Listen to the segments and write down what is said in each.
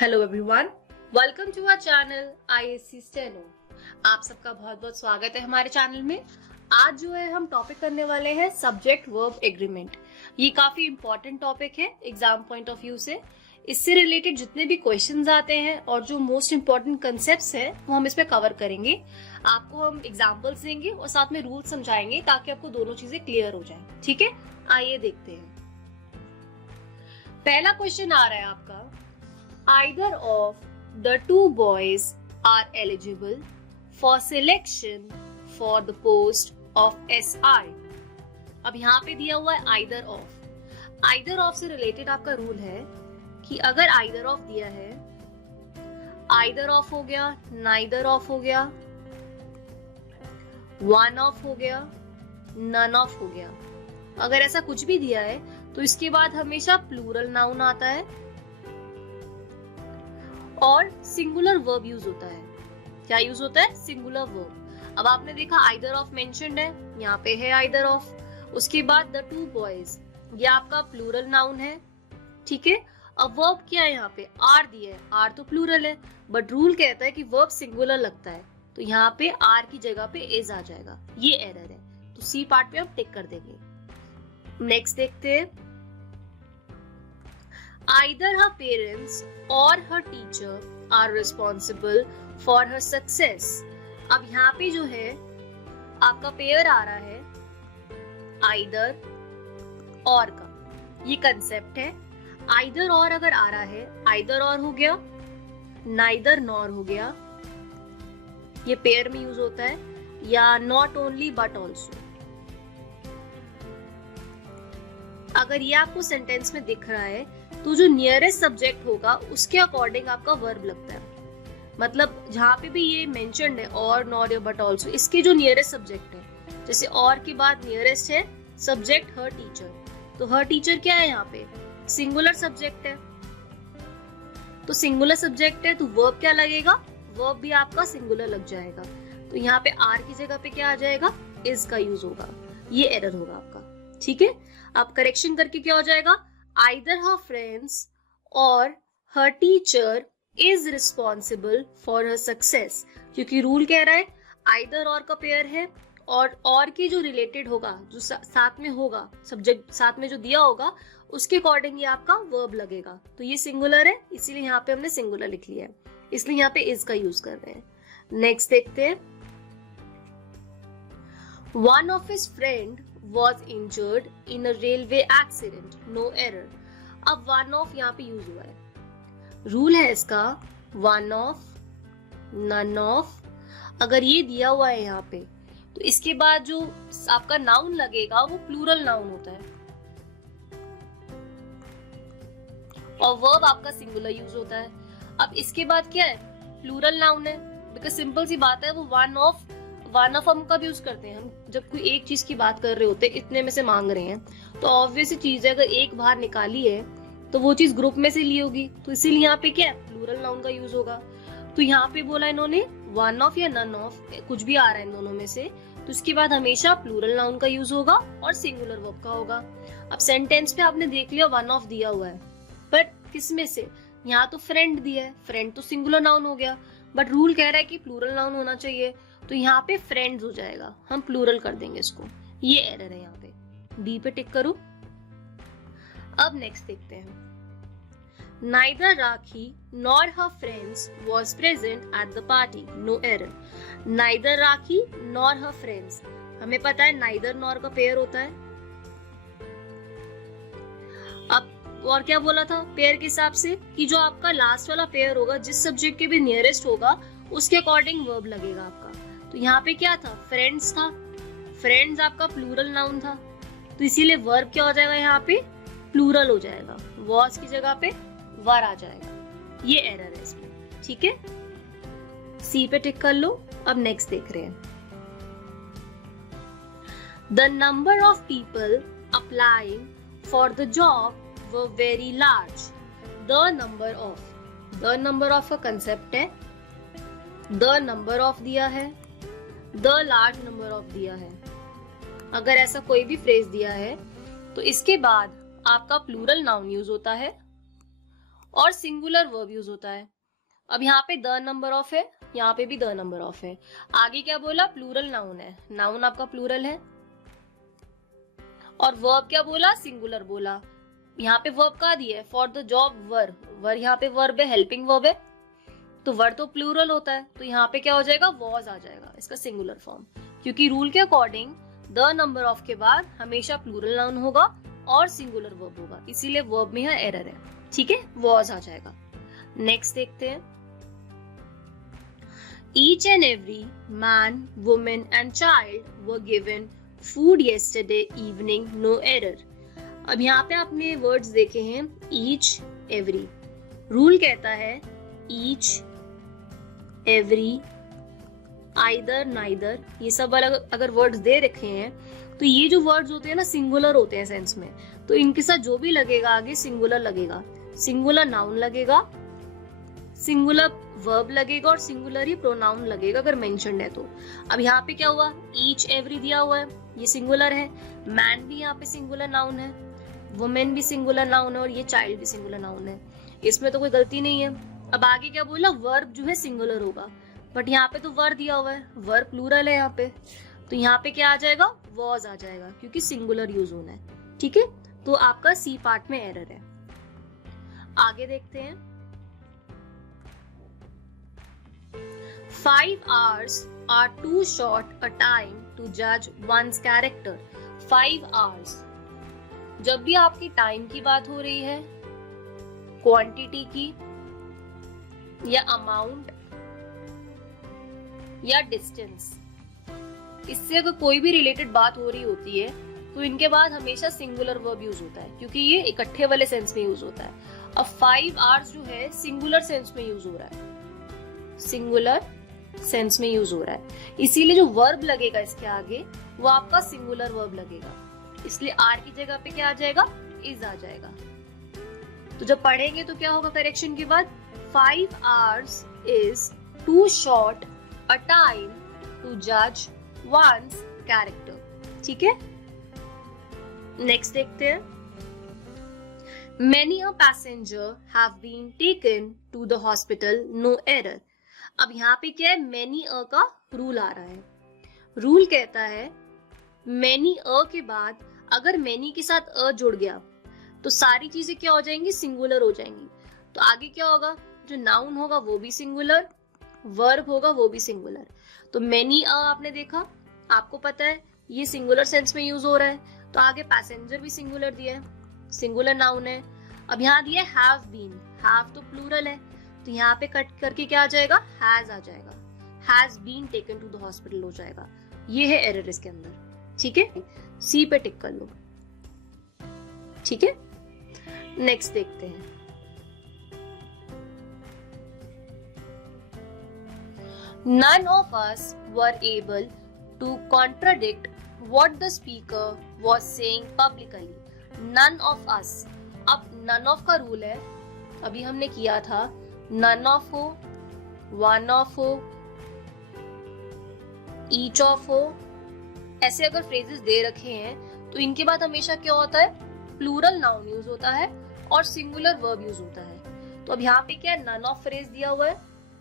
Hello everyone, welcome to our channel ISC steno. आप सबका बहुत बहुत स्वागत है हमारे चैनल में। आज जो है हम टॉपिक करने वाले हैं सब्जेक्ट वर्ब एग्रीमेंट। ये काफी इंपॉर्टेंट टॉपिक है एग्जाम पॉइंट ऑफ व्यू से। इससे रिलेटेड जितने भी क्वेश्चंस आते हैं और जो मोस्ट इंपॉर्टेंट कंसेप्ट्स हैं वो हम इसमें कवर करेंगे। आपको हम एग्जाम्पल्स देंगे और साथ में रूल समझाएंगे ताकि आपको दोनों चीजें क्लियर हो जाए। ठीक है, आइए देखते हैं। पहला क्वेश्चन आ रहा है आपका, either of the two boys are eligible for selection for the post of SI। अब यहाँ पे दिया हुआ है either of। either of से रिलेटेड आपका रूल है कि अगर either of दिया है, either of हो गया, neither of हो गया, one of हो गया, none of हो गया। अगर ऐसा कुछ भी दिया है तो इसके बाद हमेशा प्लूरल नाउन आता है और सिंगुलर वर्ब यूज होता है। क्या यूज होता है? Singular verb. अब आपने देखा आइदर ऑफ मेंशन्ड है, यहाँ पे है आइदर ऑफ। उसके बाद द टू बॉयज, ये आपका प्लूरल नाउन है। ठीक है, अब वर्ब क्या है? यहाँ पे आर दिया है। आर तो प्लूरल है बट रूल कहता है कि वर्ब सिंगुलर लगता है, तो यहाँ पे आर की जगह पे इज आ जाएगा। ये एरर है, तो सी पार्ट पे हम टिक कर देंगे। नेक्स्ट देखते हैं, either her parents or her teacher are responsible for her success। अब यहाँ पे जो है आपका पेयर आ रहा है either और का, ये कंसेप्ट है। either और अगर आ रहा है, either और हो गया, neither nor हो गया, ये पेयर में यूज होता है, या not only but also। अगर ये आपको सेंटेंस में दिख रहा है तो जो नियरेस्ट सब्जेक्ट होगा उसके अकॉर्डिंग आपका वर्ब लगता है। मतलब जहाँ पे भी ये मेंशन्ड है और नॉर या बट ऑल्सो, इसके जो नियरेस्ट सब्जेक्ट है, जैसे और के बाद नियरेस्ट है सब्जेक्ट हर टीचर, तो हर टीचर क्या है? यहाँ पे सिंगुलर सब्जेक्ट है। तो सिंगुलर सब्जेक्ट है तो वर्ब क्या लगेगा? वर्ब भी आपका सिंगुलर लग जाएगा। तो यहाँ पे आर की जगह पे क्या आ जाएगा? इज का यूज होगा। ये एरर होगा आपका। ठीक है, अब करेक्शन करके क्या हो जाएगा? either her friends or her teacher is responsible for her success। क्योंकि रूल कह रहा है either और का पेयर है और के जो रिलेटेड होगा, जो साथ में होगा, सब्जेक्ट साथ में जो दिया होगा, उसके अकॉर्डिंग ये आपका वर्ब लगेगा। तो ये सिंगुलर है, इसीलिए यहाँ पे हमने सिंगुलर लिख लिया है, इसलिए यहाँ पे is का यूज कर रहे हैं। नेक्स्ट देखते हैं, one of his friend was injured in a railway accident, no error। अब one of यहाँ पे यूज हुआ है। रूल है इसका one of, none of। अगर ये दिया हुआ है यहाँ पे तो इसके बाद जो आपका नाउन लगेगा वो प्लूरल नाउन होता है और वर्ब आपका सिंगुलर यूज होता है। अब इसके बाद क्या है? प्लूरल नाउन है, बिकॉज सिंपल सी बात है, वो वन ऑफ हम कब यूज करते हैं? हम जब कोई एक चीज की बात कर रहे होते हैं, इतने में से मांग रहे हैं, तो ऑब्वियस चीज है, अगर एक बाहर निकाली है तो वो चीज ग्रुप में से ली होगी, तो इसीलिए यहाँ पे क्या है? प्लूरल नाउन का यूज होगा। तो यहाँ पे बोला इन्होंने वन ऑफ या नन ऑफ, कुछ भी आ रहा है इन दोनों में से, तो इसके बाद हमेशा प्लूरल नाउन का यूज होगा और सिंगुलर वर्ब का होगा। अब सेंटेंस पे आपने देख लिया वन ऑफ दिया हुआ है, बट किस में से? यहाँ तो फ्रेंड दिया है, फ्रेंड तो सिंगुलर नाउन हो गया, बट रूल कह रहा है कि प्लूरल नाउन होना चाहिए, तो यहाँ पे फ्रेंड्स हो जाएगा, हम प्लूरल कर देंगे इसको। ये एरर है यहाँ पे। डी पे टिक करो। अब नेक्स्ट देखते हैं, neither Rakhi nor her friends was present at the party, no error। neither Rakhi nor her friends, हमें पता है neither nor का पेयर होता है। अब और क्या बोला था पेयर के हिसाब से कि जो आपका लास्ट वाला पेयर होगा, जिस सब्जेक्ट के भी नियरेस्ट होगा, उसके अकॉर्डिंग वर्ब लगेगा आपका। तो यहाँ पे क्या था? फ्रेंड्स था। फ्रेंड्स आपका प्लूरल नाउन था, तो इसीलिए वर्ब क्या हो जाएगा? यहाँ पे प्लूरल हो जाएगा, वॉज की जगह पे वर आ जाएगा। ये एरर है इसमें। ठीक है, सी पे टिक कर लो। अब नेक्स्ट देख रहे हैं, the number of people applying for the job were very large. The number of का कंसेप्ट है, द नंबर ऑफ दिया है, द लार्ज नंबर ऑफ दिया है। अगर ऐसा कोई भी फ्रेज दिया है तो इसके बाद आपका प्लूरल नाउन यूज होता है और सिंगुलर वर्ब यूज होता है। अब यहाँ पे द नंबर ऑफ है, यहाँ पे भी द नंबर ऑफ है। आगे क्या बोला, प्लूरल नाउन है, नाउन आपका प्लूरल है। और वर्ब क्या बोला, सिंगुलर बोला। यहाँ पे वर्ब का दिया है, फॉर द जॉब वर, वर यहाँ पे वर्ब है, हेल्पिंग वर्ब है, तो वर तो प्लूरल होता है, तो यहाँ पे क्या हो जाएगा, वॉज आ जाएगा इसका सिंगुलर फॉर्म, क्योंकि रूल के अकॉर्डिंग द नंबर ऑफ के बाद हमेशा प्लूरल नाउन होगा और सिंगुलर वर्ब होगा, इसीलिए वर्ब में यहाँ एरर है। ठीक है, वॉज आ जाएगा। नेक्स्ट देखते हैं, each and every man, women and child were given food yesterday evening, no error। अब यहाँ पे आपने वर्ड्स देखे हैं, ईच, एवरी। रूल कहता है ईच, एवरी, आइदर, नाइदर, ये सब अलग अगर वर्ड्स दे रखे हैं तो ये जो वर्ड्स होते हैं ना सिंगुलर होते हैं सेंस में, तो इनके साथ जो भी लगेगा आगे सिंगुलर लगेगा, सिंगुलर नाउन लगेगा, सिंगुलर वर्ब लगेगा और सिंगुलर ही प्रोनाउन लगेगा अगर मेंशन्ड है तो। अब यहाँ पे क्या हुआ, ईच एवरी दिया हुआ है, ये सिंगुलर है, मैन भी यहाँ पे सिंगुलर नाउन है, वुमेन भी सिंगुलर नाउन है और ये चाइल्ड भी सिंगुलर नाउन है, इसमें तो कोई गलती नहीं है। अब आगे क्या बोला, वर्ब जो है सिंगुलर होगा, बट यहाँ पे तो वर्ब दिया हुआ है, वर्ब प्लूरल है यहाँ पे, तो यहाँ पे क्या आ जाएगा, वॉज आ जाएगा, क्योंकि सिंगुलर यूज होना है। ठीक है, तो आपका सी पार्ट में एरर है। आगे देखते हैं, 5 hours are too short a time to judge one's character। 5 hours, जब भी आपकी टाइम की बात हो रही है, क्वांटिटी की या अमाउंट या डिस्टेंस, इससे अगर कोई भी रिलेटेड बात हो रही होती है तो इनके बाद हमेशा सिंगुलर वर्ब यूज होता है, क्योंकि ये इकट्ठे वाले सेंस में यूज होता है। अब 5 hours जो है सिंगुलर सेंस में यूज हो रहा है, सिंगुलर सेंस में यूज हो रहा है, इसीलिए जो वर्ब लगेगा इसके आगे वो आपका सिंगुलर वर्ब लगेगा, इसलिए आर की जगह पे क्या आ जाएगा, इज आ जाएगा। तो जब पढ़ेंगे तो क्या होगा करेक्शन के बाद, 5 hours is too short a time to judge one's character। ठीक है, नेक्स्ट देखते हैं, many a passenger have been taken to the hospital, no error। अब यहाँ पे क्या है, many a का रूल आ रहा है। रूल कहता है many a के बाद अगर many के साथ a जुड़ गया तो सारी चीजें क्या हो जाएंगी, सिंगुलर हो जाएंगी। तो आगे क्या होगा, जो नाउन होगा वो भी सिंगुलर, वर्ब होगा वो भी सिंगुलर। तो many a आपने देखा, आपको पता है ये सिंगुलर सेंस में यूज हो रहा है, तो आगे पैसेंजर भी सिंगुलर दिया है, सिंगुलर नाउन है। अब यहाँ दिया हैव बीन, हैव तो प्लूरल है, तो यहाँ पे कट करके क्या आ जाएगा, हैज आ जाएगा, has been taken to the hospital हो जाएगा। ये है एरर इसके अंदर। ठीक है, सी पे टिक कर लो। ठीक है, नेक्स्ट देखते हैं, none of us were able to contradict what the speaker was saying publicly। none of us, अब none of का रूल है, अभी हमने किया था, none of हो, one of हो, each of हो, ऐसे अगर फ्रेजेस दे रखे हैं तो इनके बाद हमेशा क्या होता है, प्लूरल नाउन यूज होता है और सिंगुलर वर्ब यूज होता है। तो अब यहाँ पे क्या है, none of फ्रेज दिया हुआ है,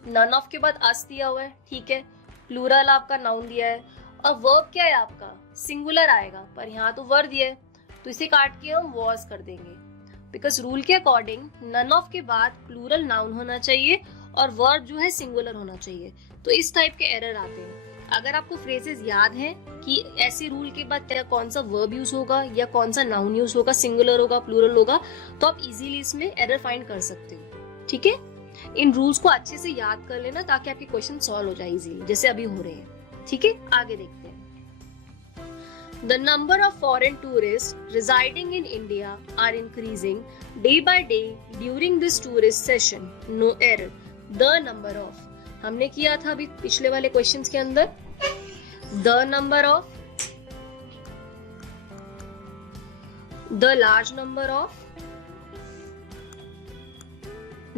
none of के बाद us दिया हुआ है, ठीक है, प्लूरल आपका नाउन दिया है, और वर्ब क्या है आपका, सिंगुलर आएगा, पर यहाँ तो वर्ब दिया है, तो इसे काट के हम was कर देंगे, बिकॉज रूल के अकॉर्डिंग none of के बाद प्लूरल नाउन होना चाहिए और वर्ब जो है सिंगुलर होना चाहिए। तो इस टाइप के एरर आते हैं। अगर आपको फ्रेजेस याद है कि ऐसे रूल के बाद क्या कौन सा वर्ब यूज होगा या कौन सा नाउन यूज होगा, सिंगुलर होगा, प्लूरल होगा, तो आप इजीली इसमें एरर फाइंड कर सकते हो। ठीक है, इन रूल्स को अच्छे से याद कर लेना ताकि आपके क्वेश्चन सॉल्व हो जाए इजीली, जैसे अभी हो रहे हैं। ठीक है, आगे देखते हैं, The number of foreign tourists residing in India are increasing day by day during this tourist session, no error। The number of, हमने किया था अभी पिछले वाले क्वेश्चंस के अंदर, the number of, the large number of,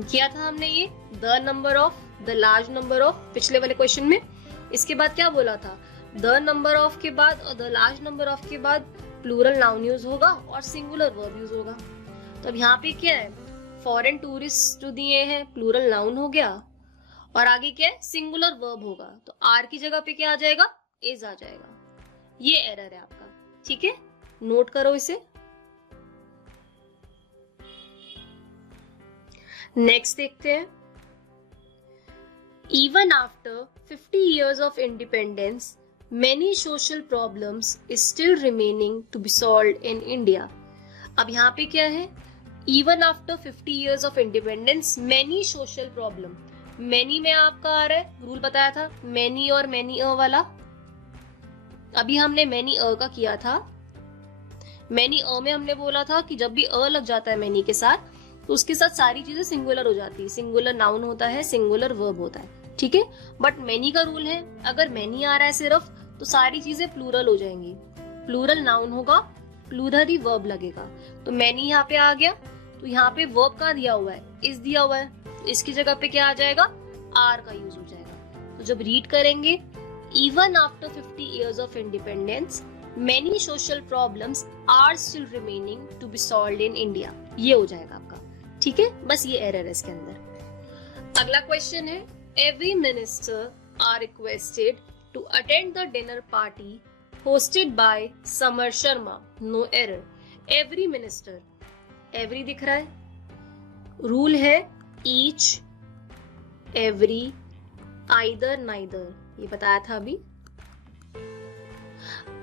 किया था हमने ये the number of, the large number of पिछले वाले क्वेश्चन में। इसके बाद क्या बोला था, द नंबर ऑफ के बाद और द लार्ज नंबर ऑफ के बाद प्लूरल नाउन यूज होगा और सिंगुलर वर्ब यूज होगा। तो अब यहाँ पे क्या है, फॉरेन टूरिस्ट जो दिए हैं प्लूरल नाउन हो गया, और आगे क्या है, सिंगुलर वर्ब होगा, तो आर की जगह पे क्या आ जाएगा, इज आ जाएगा। ये एरर है आपका, ठीक है, नोट करो इसे। नेक्स्ट देखते हैं, even after 50 years of independence, many social problems is still remaining to be solved in India. अब यहाँ पे क्या है, even after 50 years of independence, many social problem. many में आपका आ रहा है, रूल बताया था many और many a वाला, अभी हमने many a का किया था। many a में हमने बोला था कि जब भी a लग जाता है many के साथ तो उसके साथ सारी चीजें सिंगुलर हो जाती है, सिंगुलर नाउन होता है, सिंगुलर वर्ब होता है, ठीक है। बट मैनी का रूल है, अगर मैनी आ रहा है सिर्फ तो सारी चीजें प्लूरल हो जाएंगी, प्लूरल नाउन होगा, प्लूरल ही वर्ब लगेगा। तो मैनी यहाँ पे आ गया, तो यहाँ पे वर्ब का दिया हुआ है, इज दिया हुआ है, तो इसकी जगह पे क्या आ जाएगा, आर का यूज हो जाएगा। तो जब रीड करेंगे, even after 50 years of independence, many social problems are still remaining to be solved in India, ये हो जाएगा आपका, ठीक है। बस ये एरर है इसके अंदर। अगला क्वेश्चन है, every minister are requested to attend the dinner party hosted by Samar Sharma, no error। every minister, every दिख रहा है, रूल है each, every, either, neither, ये बताया था अभी।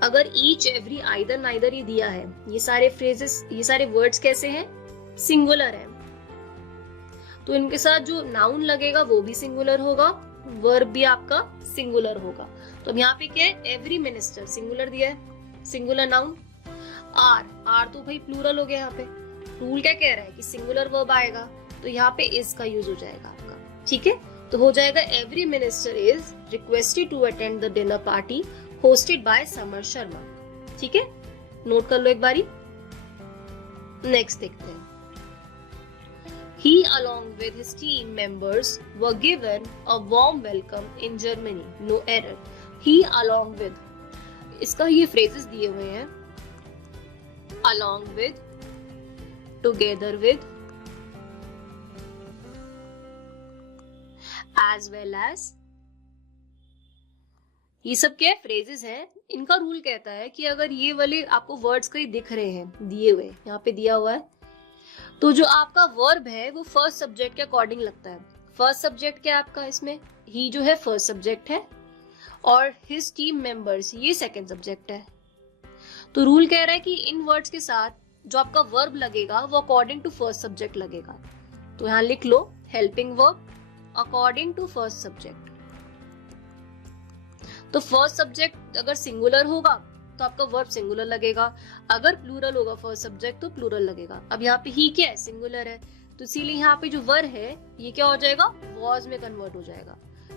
अगर each, every, either, neither ये दिया है, ये सारे फ्रेजेस, ये सारे वर्ड्स कैसे हैं, सिंगुलर है, तो इनके साथ जो नाउन लगेगा वो भी सिंगुलर होगा, वर्ब भी आपका सिंगुलर होगा। तो अब यहाँ पे क्या है, एवरी मिनिस्टर सिंगुलर दिया है, सिंगुलर नाउन। आर, आर तो भाई प्लूरल हो गया, यहाँ पे रूल क्या कह रहा है कि सिंगुलर वर्ब आएगा, तो यहाँ पे इज का यूज हो जाएगा आपका, ठीक है। तो हो जाएगा every minister is requested to attend the dinner party hosted by Samar Sharma, ठीक है, नोट कर लो एक बारी। नेक्स्ट देखते हैं, he along with his team members were given a warm welcome in Germany, no error। he along with, इसका ये phrases दिए हुए हैं, along with, together with, as well as, ये सब क्या phrases हैं। इनका रूल कहता है कि अगर ये वाले आपको वर्ड्स कहीं दिख रहे हैं दिए हुए, यहाँ पे दिया हुआ है, तो जो आपका वर्ब है वो फर्स्ट सब्जेक्ट के अकॉर्डिंग लगता है। फर्स्ट सब्जेक्ट क्या है आपका इसमें, ही जो है फर्स्ट सब्जेक्ट है, और हिज टीम मेंबर्स ये सेकंड सब्जेक्ट है। तो रूल कह रहा है कि इन वर्ड्स के साथ जो आपका वर्ब लगेगा वो अकॉर्डिंग टू फर्स्ट सब्जेक्ट लगेगा। तो यहाँ लिख लो helping verb according to first subject. तो फर्स्ट सब्जेक्ट अगर सिंगुलर होगा तो आपका वर्ब सिंगुलर लगेगा, अगर प्लूरल होगा फर्स्ट सब्जेक्ट तो प्लूरल लगेगा। अब यहाँ पे ही क्या है, सिंगुलर है, तो इसीलिए यहाँ पे जो वर्ब है ये क्या हो जाएगा, वॉज में कन्वर्ट हो जाएगा,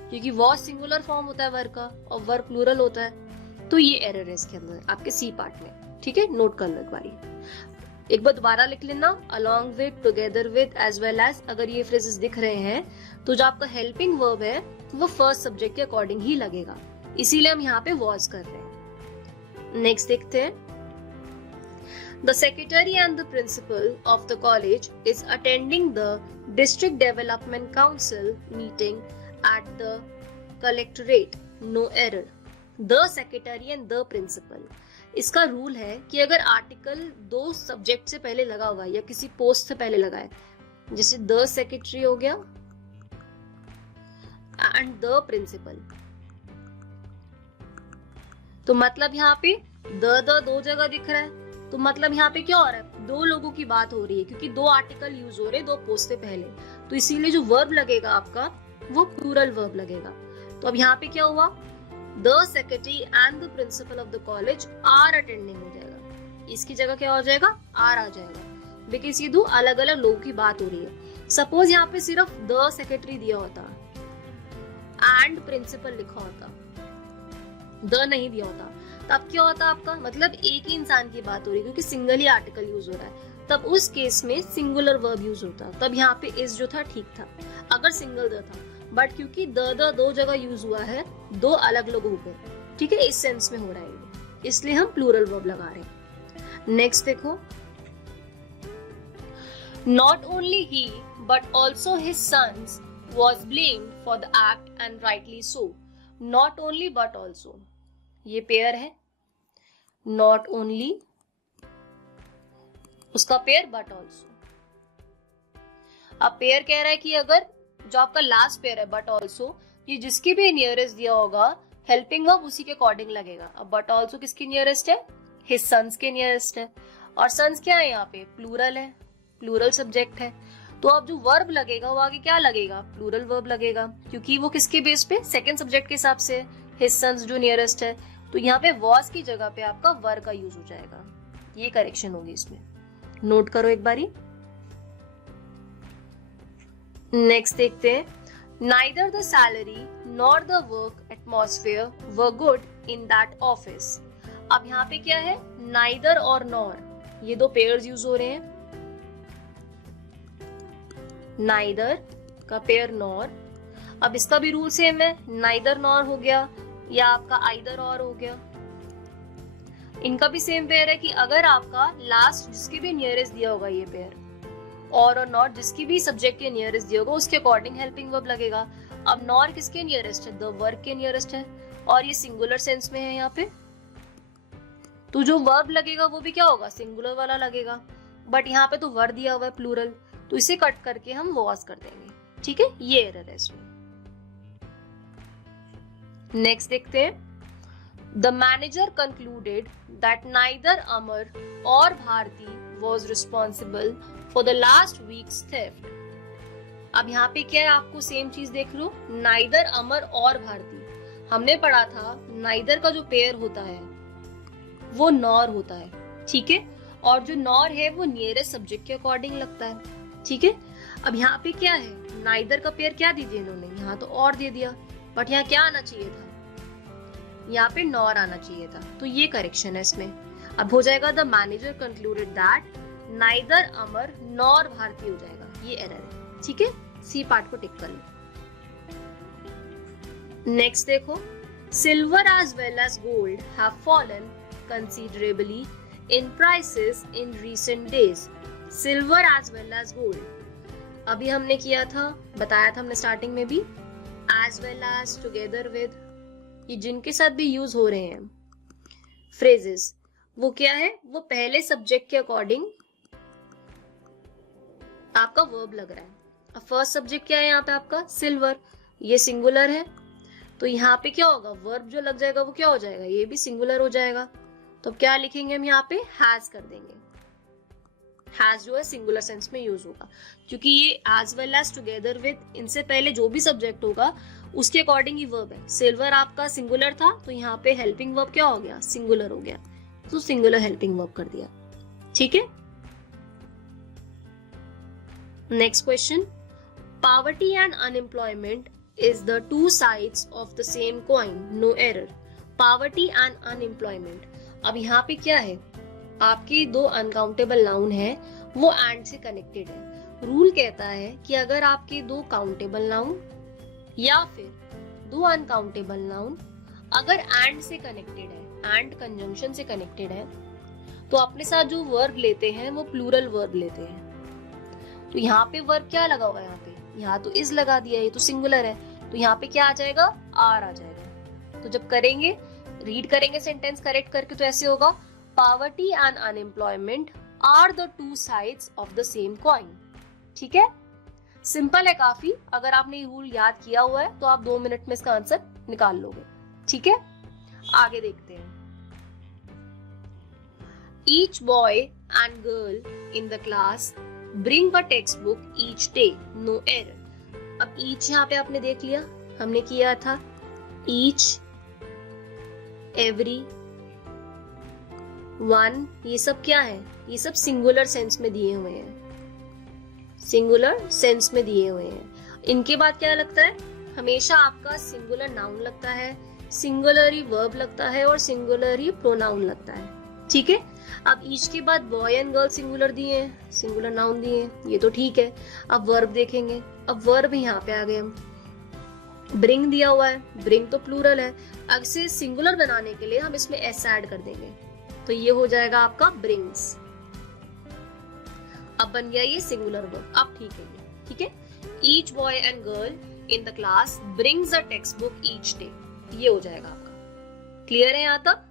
क्योंकि वॉज सिंगुलर फॉर्म होता है वर्ब का और वर्ब प्लूरल होता है। तो ये एरर है इसके अंदर आपके सी पार्ट में, ठीक है, नोट कर लो एक बारी। एक बार दोबारा लिख लेना, along with, together with, as well as, अगर ये फ्रेजेस दिख रहे हैं तो जो आपका हेल्पिंग वर्ब है वो फर्स्ट सब्जेक्ट के अकॉर्डिंग ही लगेगा, इसीलिए हम यहाँ पे वॉज कर रहे हैं। नेक्स्ट देखते हैं, The secretary and the principal of the college is attending the district development council meeting at the collectorate, no error। The secretary and the principal, इसका रूल है कि अगर आर्टिकल दो सब्जेक्ट से पहले लगा हुआ है या किसी पोस्ट से पहले लगा है, जैसे द सेक्रेटरी हो गया एंड द प्रिंसिपल, तो मतलब यहाँ पे द दो जगह दिख रहा है, तो मतलब यहाँ पे क्या हो रहा है, दो लोगों की बात हो रही है, क्योंकि दो आर्टिकल यूज हो रहे हैं दो पोस्ट से पहले, तो इसीलिए जो वर्ब लगेगा आपका वो प्लूरल वर्ब लगेगा। तो अब यहाँ पे क्या हुआ, the secretary and the principal of the college are attending हो जाएगा, इसकी जगह क्या हो जाएगा, आर आ जाएगा, बिकॉज ये दो अलग अलग लोगों की बात हो रही है। सपोज यहाँ पे सिर्फ द सेक्रेटरी दिया होता एंड प्रिंसिपल लिखा होता, द नहीं दिया होता, तब क्या होता आपका, मतलब एक ही इंसान की बात हो रही है, क्योंकि सिंगल ही आर्टिकल यूज हो रहा है, तब उस केस में सिंगुलर वर्ब यूज होता, तब यहाँ पे इज जो था ठीक था अगर सिंगल द था, बट क्योंकि द दो जगह यूज हुआ है दो अलग लोगों पे, ठीक है, इस सेंस में हो रहा है, इसलिए हम प्लूरल वर्ब लगा रहे हैं। नेक्स्ट देखो, Not only he, but also his sons was blamed for the act and rightly so. Not only but also. ये पेयर है. Not only उसका पेयर but also. अब पेयर कह रहा है कि अगर जो आपका लास्ट पेयर है but also, ये जिसकी भी नियरेस्ट दिया होगा हेल्पिंग वर्ब उसी के अकॉर्डिंग लगेगा. अब but also किसकी नियरेस्ट है? His sons के नियरेस्ट है. और सन्स क्या है यहाँ पे? प्लूरल है, प्लूरल सब्जेक्ट है. तो अब जो वर्ब लगेगा वो आगे क्या लगेगा? प्लूरल वर्ब लगेगा, क्योंकि वो किसके बेस पे? सेकंड सब्जेक्ट के हिसाब से. हिज सन्स जो नियरेस्ट है, तो यहाँ पे वॉज की जगह पे आपका वर का यूज हो जाएगा. ये करेक्शन होगी इसमें, नोट करो एक बारी. नेक्स्ट देखते हैं. Neither the salary nor the work atmosphere were good in that office. अब यहाँ पे क्या है? Neither और nor, ये दो पेयर्स यूज हो रहे हैं. Neither का पेयर nor. अब इसका भी रूल सेम है, neither nor हो गया या आपका either or हो गया. इनका भी सेम पेयर है कि अगर आपका लास्ट जिसके भी नियरेस्ट दिया होगा ये पेयर, और नॉट जिसकी भी सब्जेक्ट के नियरेस्ट दिया होगा उसके अकॉर्डिंग हेल्पिंग वर्ब लगेगा. अब नॉर किसके नियरेस्ट है? द वर्ब के नियरेस्ट है, और ये सिंगुलर सेंस में है यहाँ पे, तो जो वर्ब लगेगा वो भी क्या होगा? सिंगुलर वाला लगेगा. बट यहाँ पे तो वर्ब दिया हुआ है प्लूरल, तो इसे कट करके हम वॉज कर देंगे. ठीक है, ये एरर है इसमें. नेक्स्ट देखते हैं. The manager concluded that neither Amar और Bharati was responsible for the last weeks theft. अब यहाँ पे क्या है? आपको सेम चीज देख लो, नाइदर अमर और भारती. हमने पढ़ा था नाइदर का जो पेयर होता है वो नॉर होता है. ठीक है, और जो नॉर है वो नियरेस्ट सब्जेक्ट के अकॉर्डिंग लगता है. ठीक है, अब यहाँ पे क्या है? नाइदर का पेयर क्या दे दिया इन्होंने? यहाँ तो और दे दिया, बट यहाँ क्या आना चाहिए था? यहाँ पे नॉर आना चाहिए था. तो ये करेक्शन है इसमें. अब हो जाएगा the manager concluded that neither Amar nor Bharti हो जाएगा. ये एरर है. ठीक है, सी पार्ट को टिक कर लो. नेक्स्ट देखो. Silver as well as gold have fallen considerably in prices in recent days. Silver as well as gold अभी हमने किया था, बताया था हमने स्टार्टिंग में भी. As well as, together with, ये जिनके साथ भी यूज हो रहे हैं फ्रेजेस, वो क्या है? वो पहले सब्जेक्ट के अकॉर्डिंग आपका वर्ब लग रहा है. अब फर्स्ट सब्जेक्ट क्या है यहाँ पे आपका? सिल्वर. ये सिंगुलर है, तो यहाँ पे क्या होगा? वर्ब जो लग जाएगा वो क्या हो जाएगा? ये भी सिंगुलर हो जाएगा. तो क्या लिखेंगे हम यहाँ पे? हैज कर देंगे. हैज जो है सिंगुलर सेंस में यूज होगा, क्योंकि ये as well as, together with, इनसे पहले जो भी सब्जेक्ट होगा उसके अकॉर्डिंग ही वर्ब है. सिल्वर आपका सिंगुलर था, तो यहाँ पे हेल्पिंग वर्ब क्या हो गया? सिंगुलर हो गया, तो सिंगुलर हेल्पिंग वर्ब कर दिया. ठीक है. Next question. Poverty and unemployment is the two sides of the same coin. No error. Poverty and unemployment. अब यहाँ पे क्या है? आपके दो अनकाउंटेबल नाउन है, वो एंड से कनेक्टेड है. रूल कहता है कि अगर आपके दो काउंटेबल नाउन या फिर दो अनकाउंटेबल नाउन अगर एंड से कनेक्टेड है, एंड कंजंक्शन से कनेक्टेड है, तो अपने साथ जो वर्ब लेते हैं वो प्लूरल वर्ब लेते हैं. तो यहाँ पे वर्ब क्या लगा हुआ है? यहाँ पे यहाँ तो इज लगा दिया, ये तो सिंगुलर है, तो यहाँ पे क्या आ जाएगा? आर आ जाएगा. तो जब करेंगे, रीड करेंगे सेंटेंस करेक्ट करके, तो ऐसे होगा. Poverty and unemployment are the two sides of the same coin. ठीक है, सिंपल है काफी. अगर आपने ये रूल याद किया हुआ है तो आप 2 मिनट में इसका आंसर निकाल लोगे. ठीक है, आगे देखते हैं. Each boy and girl in the class Bring a textbook each day. No error. अब each यहाँ पे आपने देख लिया, हमने किया था each, every, one. ये सब क्या है? ये सब सिंगुलर सेंस में दिए हुए हैं, सिंगुलर सेंस में दिए हुए हैं. इनके बाद क्या लगता है? हमेशा आपका सिंगुलर नाउन लगता है, सिंगुलर ही वर्ब लगता है और सिंगुलर ही प्रोनाउन लगता है. ठीक है. अब ईच के बाद बॉय एंड गर्ल सिंगुलर दिए हैं, सिंगुलर नाउन दिए हैं, ये तो ठीक है. अब वर्ब देखेंगे. अब वर्ब यहाँ पे आ गए हम. ब्रिंग दिया हुआ है, ब्रिंग तो प्लूरल है. अब से सिंगुलर बनाने के लिए हम इसमें एस ऐड कर देंगे, तो ये हो जाएगा आपका ब्रिंग्स. अब बन गया ये सिंगुलर वर्ब। अब ठीक है ये, ठीक है। Each boy and girl in the class brings a text book each day, ये हो जाएगा आपका। क्लियर है यहाँ तक?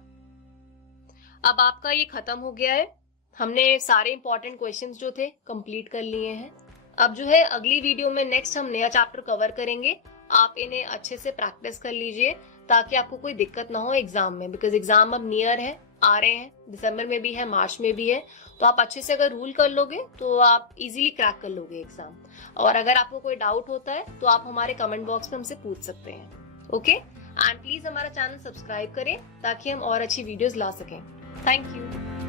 अब आपका ये खत्म हो गया है, हमने सारे इंपॉर्टेंट क्वेश्चंस जो थे कंप्लीट कर लिए हैं। अब जो है अगली वीडियो में नेक्स्ट हम नया चैप्टर कवर करेंगे। आप इन्हें अच्छे से प्रैक्टिस कर लीजिए ताकि आपको कोई दिक्कत ना हो एग्जाम में, बिकॉज एग्जाम अब नियर है, आ रहे हैं, दिसंबर में भी है, मार्च में भी है। तो आप अच्छे से अगर रूल कर लोगे तो आप इजीली क्रैक कर लोगे एग्जाम। और अगर आपको कोई डाउट होता है तो आप हमारे कमेंट बॉक्स में हमसे पूछ सकते हैं। ओके, एंड प्लीज हमारा चैनल सब्सक्राइब करें ताकि हम और अच्छी वीडियोस ला सकें। Thank you.